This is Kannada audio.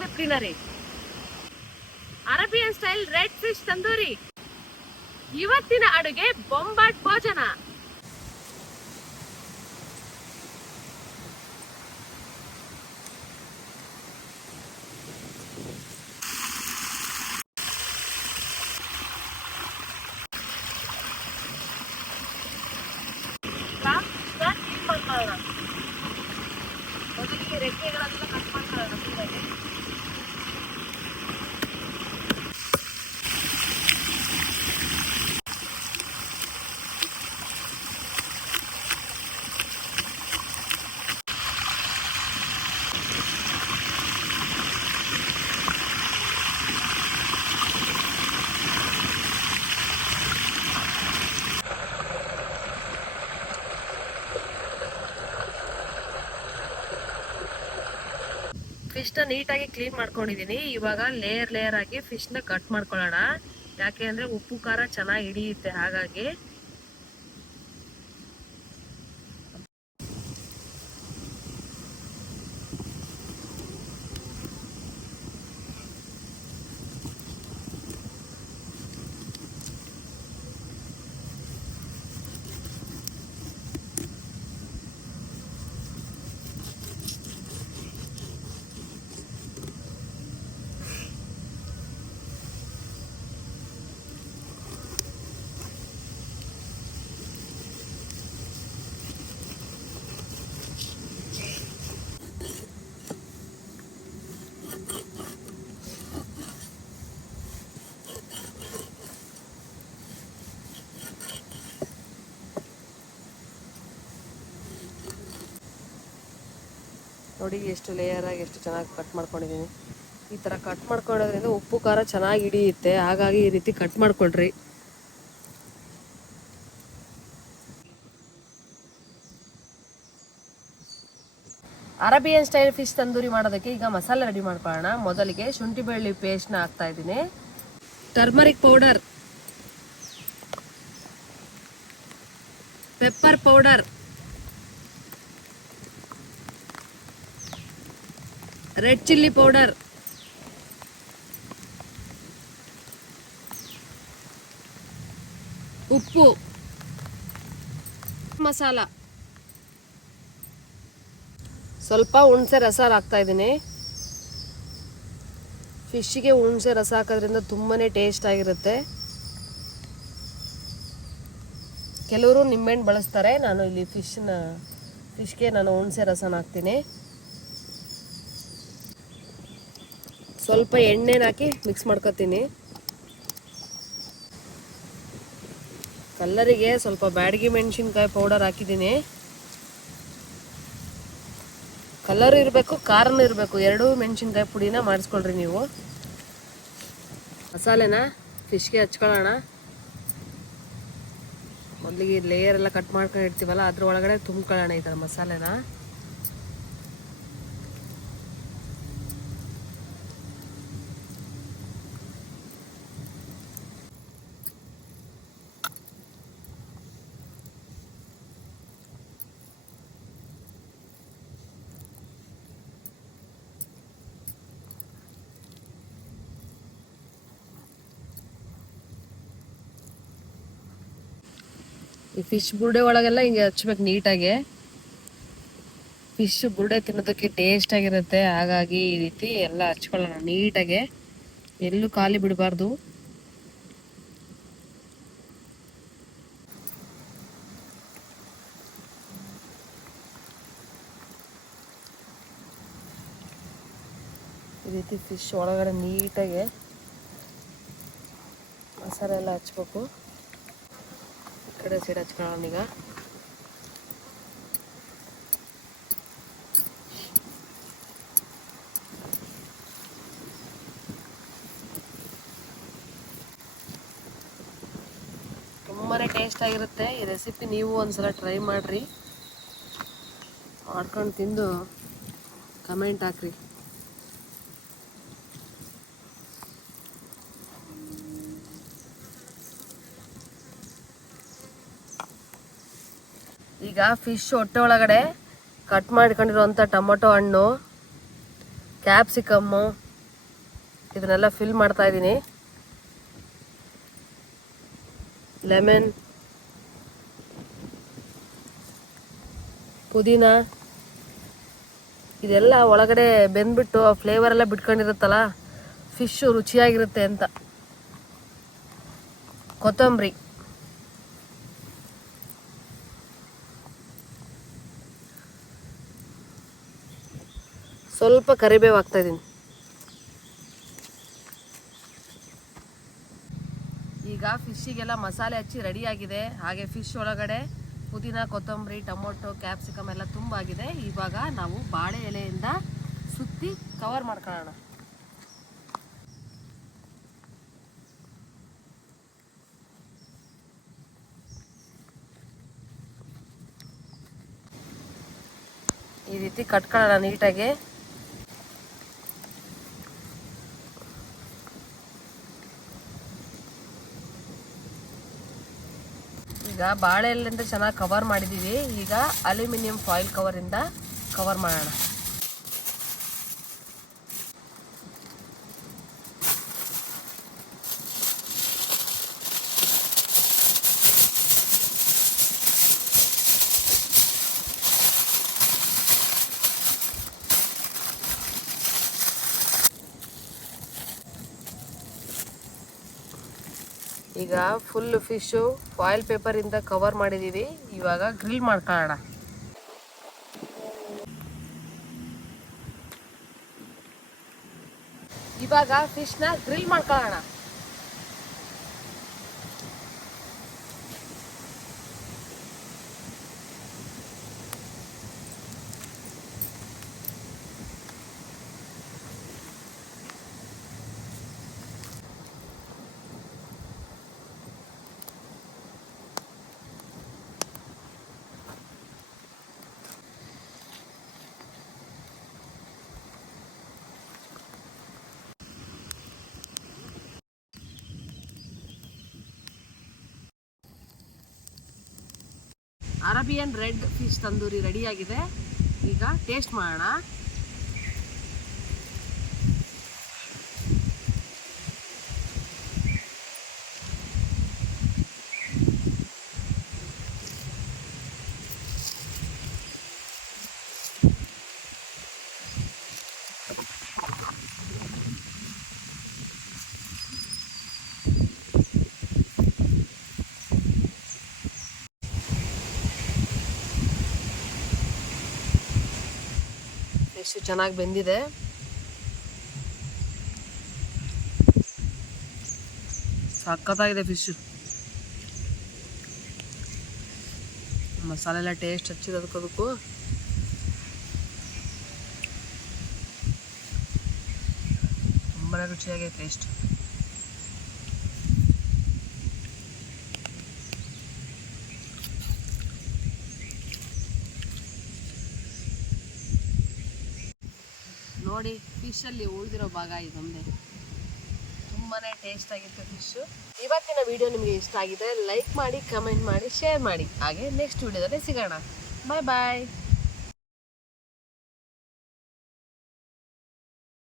With ತಿನ್ನರಿ Arabian style red fish tandoori. ಇವತ್ತಿನ ಅಡುಗೆ ಬೊಂಬಾಟ್ ಭೋಜನ ಮೊದಲಿಗೆ ರೆಕ್ಕೆಗಳನ್ನೆಲ್ಲ ಕಟ್ ಮಾಡ್ಕೊಳ್ಳೋಣ ಸೀದಾಗಿ. ಫಿಶ್ನ ನೀಟಾಗಿ ಕ್ಲೀನ್ ಮಾಡ್ಕೊಂಡಿದೀನಿ. ಇವಾಗ ಲೇಯರ್ ಲೇಯರ್ ಆಗಿ ಫಿಶ್ನ ಕಟ್ ಮಾಡ್ಕೊಳ್ಳೋಣ. ಯಾಕೆ ಅಂದ್ರೆ ಉಪ್ಪು, ಖಾರ ಚೆನ್ನಾಗಿ ಹಿಡಿಯುತ್ತೆ ಹಾಗಾಗಿ. ನೋಡಿ ಎಷ್ಟು ಲೇಯರ್ ಆಗಿ ಎಷ್ಟು ಚೆನ್ನಾಗಿ ಕಟ್ ಮಾಡ್ಕೊಂಡಿದ್ದೀನಿ ಈ ಥರ ಕಟ್ ಮಾಡ್ಕೊಳ್ಳೋದ್ರಿಂದ ಉಪ್ಪು, ಖಾರ ಚೆನ್ನಾಗಿ ಹಿಡಿಯುತ್ತೆ. ಹಾಗಾಗಿ ಈ ರೀತಿ ಕಟ್ ಮಾಡ್ಕೊಳ್ರಿ. ಅರೇಬಿಯನ್ ಸ್ಟೈಲ್ ಫಿಶ್ ತಂದೂರಿ ಮಾಡೋದಕ್ಕೆ ಈಗ ಮಸಾಲೆ ರೆಡಿ ಮಾಡ್ಕೊಳ್ಳೋಣ. ಮೊದಲಿಗೆ ಶುಂಠಿ ಬೆಳ್ಳುಳ್ಳಿ ಪೇಸ್ಟ್ನ ಹಾಕ್ತಾ ಇದ್ದೀನಿ. Turmeric powder pepper powder red chilli powder. ಉಪ್ಪು. ಮಸಾಲ. ಸ್ವಲ್ಪ ಹುಣಸೆ ರಸ ಹಾಕ್ತಾ ಇದ್ದೀನಿ. ಫಿಶ್ಗೆ ಹುಣಸೆ ರಸ ಹಾಕೋದ್ರಿಂದ ತುಂಬಾ ಟೇಸ್ಟ್ ಆಗಿರುತ್ತೆ. ಕೆಲವರು ನಿಂಬೆಹಣ್ಣು ಬಳಸ್ತಾರೆ. ನಾನು ಇಲ್ಲಿ ಫಿಶ್ನ, ಫಿಶ್ಗೆ ನಾನು ಹುಣಸೆ ರಸನ ಹಾಕ್ತೀನಿ. ಸ್ವಲ್ಪ ಎಣ್ಣೆನ ಹಾಕಿ ಮಿಕ್ಸ್ ಮಾಡ್ಕೊತೀನಿ. ಕಲ್ಲರಿಗೆ ಸ್ವಲ್ಪ ಬ್ಯಾಡಗಿ ಮೆಣಸಿನ್ಕಾಯಿ ಪೌಡರ್ ಹಾಕಿದ್ದೀನಿ. ಕಲರ್ ಇರಬೇಕು ಖಾರನೂ ಇರಬೇಕು, ಎರಡೂ ಮೆಣಸಿನ್ಕಾಯಿ ಪುಡಿನ ಮಾಡಿಸ್ಕೊಳ್ರಿ ನೀವು. ಮಸಾಲೆನ ಫಿಶ್ಗೆ ಹಚ್ಕೊಳ್ಳೋಣ. ಮೊದಲಿಗೆ ಲೇಯರ್ ಎಲ್ಲ ಕಟ್ ಮಾಡ್ಕೊಂಡು ಇಡ್ತೀವಲ್ಲ ಅದ್ರ ಒಳಗಡೆ ತುಂಬ್ಕೊಳ್ಳೋಣ ಈ ಥರ ಮಸಾಲೆನ. ಈ ಫಿಶ್ ಬುರ್ಡೆ ಒಳಗೆಲ್ಲ ಹಿಂಗೆ ಹಚ್ಬೇಕು ನೀಟಾಗಿ. ಫಿಶ್ ಬುರ್ಡೆ ತಿನ್ನೋದಕ್ಕೆ ಟೇಸ್ಟ್ ಆಗಿರುತ್ತೆ. ಹಾಗಾಗಿ ಈ ರೀತಿ ಎಲ್ಲ ಹಚ್ಕೊಳ್ಳೋಣ ನೀಟಾಗೆ. ಎಲ್ಲೂ ಖಾಲಿ ಬಿಡಬಾರ್ದು. ಈ ರೀತಿ ಫಿಶ್ ಒಳಗಡೆ ನೀಟಾಗೆ ಮಸಾಲೆ ಎಲ್ಲ ಹಚ್ಬೇಕು. ಕಡೆ ಸೈಡ್ ಹಚ್ಕೊಳ್ಳೋಣ ಈಗ. ತುಂಬಾ ಟೇಸ್ಟ್ ಆಗಿರುತ್ತೆ. ಈ ರೆಸಿಪಿ ನೀವು ಒಂದ್ಸಲ ಟ್ರೈ ಮಾಡ್ರಿ. ಮಾಡ್ಕೊಂಡು ತಿಂದು ಕಮೆಂಟ್ ಹಾಕ್ರಿ. ಈಗ ಫಿಶ್ ಹೊಟ್ಟೆ ಒಳಗಡೆ ಕಟ್ ಮಾಡ್ಕೊಂಡಿರುವಂಥ ಟೊಮೊಟೊ ಹಣ್ಣು ಕ್ಯಾಪ್ಸಿಕಮ್ಮು ಇದನ್ನೆಲ್ಲ ಫಿಲ್ ಮಾಡ್ತಾ ಇದ್ದೀನಿ. ಲೆಮನ್ ಪುದೀನ, ಇದೆಲ್ಲ ಒಳಗಡೆ ಬೆಂದ್ಬಿಟ್ಟು ಆ ಫ್ಲೇವರ್ ಎಲ್ಲ ಬಿಟ್ಕೊಂಡಿರುತ್ತಲ್ಲ ಫಿಶ್ ರುಚಿಯಾಗಿರುತ್ತೆ ಅಂತ. ಕೊತ್ತಂಬರಿ. ಸ್ವಲ್ಪ ಕರಿಬೇವು ಹಾಕ್ತಾ ಇದ್ದೀನಿ. ಈಗ ಫಿಶ್ಶಿಗೆಲ್ಲ ಮಸಾಲೆ ಹಚ್ಚಿ ರೆಡಿ ಆಗಿದೆ. ಹಾಗೆ ಫಿಶ್ ಒಳಗಡೆ ಪುದೀನ, ಕೊತ್ತಂಬರಿ, ಟೊಮೊಟೊ ಕ್ಯಾಪ್ಸಿಕಮ್ ಎಲ್ಲ ತುಂಬ ಆಗಿದೆ. ಇವಾಗ ನಾವು ಬಾಳೆ ಎಲೆಯಿಂದ ಸುತ್ತಿ ಕವರ್ ಮಾಡ್ಕೊಳ್ಳೋಣ. ಈ ರೀತಿ ಕಟ್ಕೊಳ್ಳೋಣ ನೀಟಾಗಿ. ಈಗ ಬಾಳೆ ಎಲೆಯಿಂದ ಚೆನ್ನಾಗಿ ಕವರ್ ಮಾಡಿದ್ದೀವಿ ಈಗ ಅಲ್ಯೂಮಿನಿಯಂ ಫಾಯಿಲ್ ಕವರಿಂದ ಕವರ್ ಮಾಡೋಣ. ಈಗ ಫುಲ್ ಫಿಶು ಫಾಯಿಲ್ ಪೇಪರಿಂದ ಕವರ್ ಮಾಡಿದ್ದೀವಿ ಇವಾಗ ಗ್ರಿಲ್ ಮಾಡ್ಕೊಳ್ಳೋಣ ಇವಾಗ ಫಿಶ್ನ ಗ್ರಿಲ್ ಮಾಡ್ಕೊಳ್ಳೋಣ. ಅರಬಿಯನ್ ರೆಡ್ ಫಿಶ್ ತಂದೂರಿ ರೆಡಿಯಾಗಿದೆ ಈಗ ಟೇಸ್ಟ್ ಮಾಡೋಣ. ಎಷ್ಟು ಚೆನ್ನಾಗಿ ಬೆಂದಿದೆ. ಸಖತ್ತಾಗಿದೆ ಫಿಶ್ ಮಸಾಲೆ ಎಲ್ಲ ಟೇಸ್ಟ್ ಹಚ್ಚಿದೆ ಅದಕ್ಕೂ ತುಂಬಾ ರುಚಿಯಾಗಿದೆ ಟೇಸ್ಟ್ ನೋಡಿ ಫಿಶಲ್ಲಿ ಉಳಿದಿರೋ ಭಾಗ ಇದೊಂದೇ ತುಂಬಾ ಟೇಸ್ಟ್ ಆಗಿತ್ತು ಫಿಶು ಇವತ್ತಿನ ವಿಡಿಯೋ ನಿಮಗೆ ಇಷ್ಟ ಆಗಿದೆ ಲೈಕ್ ಮಾಡಿ ಕಮೆಂಟ್ ಮಾಡಿ ಶೇರ್ ಮಾಡಿ. ಹಾಗೆ ನೆಕ್ಸ್ಟ್ ವಿಡಿಯೋದಲ್ಲಿ ಸಿಗೋಣ. ಬಾಯ್ ಬಾಯ್